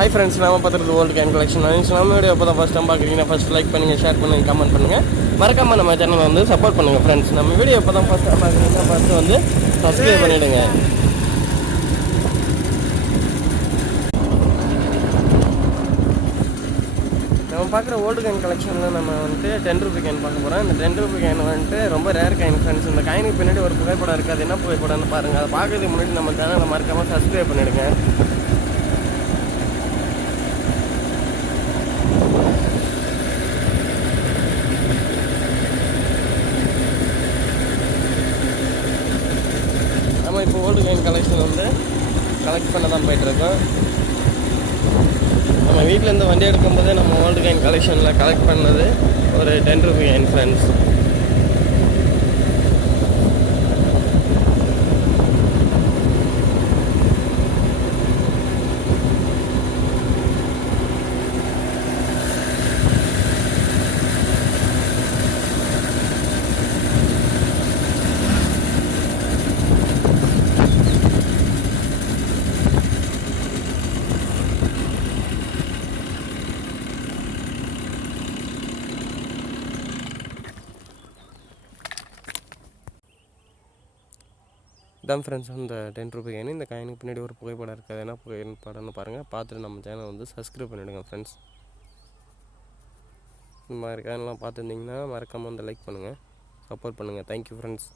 Hi friends, நாம பார்த்துறது old can collection. நம்ம video இப்போ தான் ஃபஸ்ட் டைம் பார்க்குறீங்கன்னா ஃபஸ்ட் லைக் பண்ணுங்கள், ஷேர் பண்ணுங்கள், கமெண்ட் பண்ணுங்கள். மறக்காமல் நம்ம சேனலை வந்து சப்போர்ட் பண்ணுங்கள் ஃப்ரெண்ட்ஸ். நம்ம வீடியோ இப்போ தான் ஃபஸ்ட் டைம் பார்க்குறீங்கன்னா ஃபஸ்ட்டு வந்து சப்ஸ்கிரைப் பண்ணிவிடுங்க. நம்ம பார்க்குற ஓல்டு கேன் கலெக்ஷனில் நம்ம வந்துட்டு 10 ரூபி கேன் பார்க்க போகிறோம். இந்த 10 ரூபி கேன் வந்துட்டு ரொம்ப ரேர் கேன் ஃப்ரெண்ட்ஸ். இந்த காயினுக்கு பின்னாடி ஒரு புகைப்படம் இருக்குது. அது என்ன புகைப்படம்னு பாருங்கள். அதை பார்க்கறதுக்கு முன்னாடி நம்ம சேனலை மறக்காமல் சப்ஸ்கிரைப் பண்ணிவிடுங்க. நம்ம இப்போ ஓல்டு காயின் கலெக்ஷன் வந்து கலெக்ட் பண்ண தான் போயிட்டுருக்கோம். நம்ம வீட்டிலேருந்து வண்டி எடுக்கும்போதே நம்ம ஓல்டு காயின் கலெக்ஷனில் கலெக்ட் பண்ணது ஒரு 10 ரூபி காயின் ஃப்ரெண்ட்ஸ். இதான் ஃப்ரெண்ட்ஸ் அந்த 10 ரூபி காயின். இந்த காயினுக்கு பின்னாடி ஒரு புகைப்படம் இருக்குது. என்ன புகைப்படம்னு பாருங்கள். பார்த்துட்டு நம்ம சேனல் வந்து சப்ஸ்கிரைப் பண்ணிவிடுங்க ஃப்ரெண்ட்ஸ். இந்த மாதிரி காயின்லாம் பார்த்துருந்தீங்கன்னா மறக்காமல் வந்து லைக் பண்ணுங்கள், சப்போர்ட் பண்ணுங்கள். Thank you friends.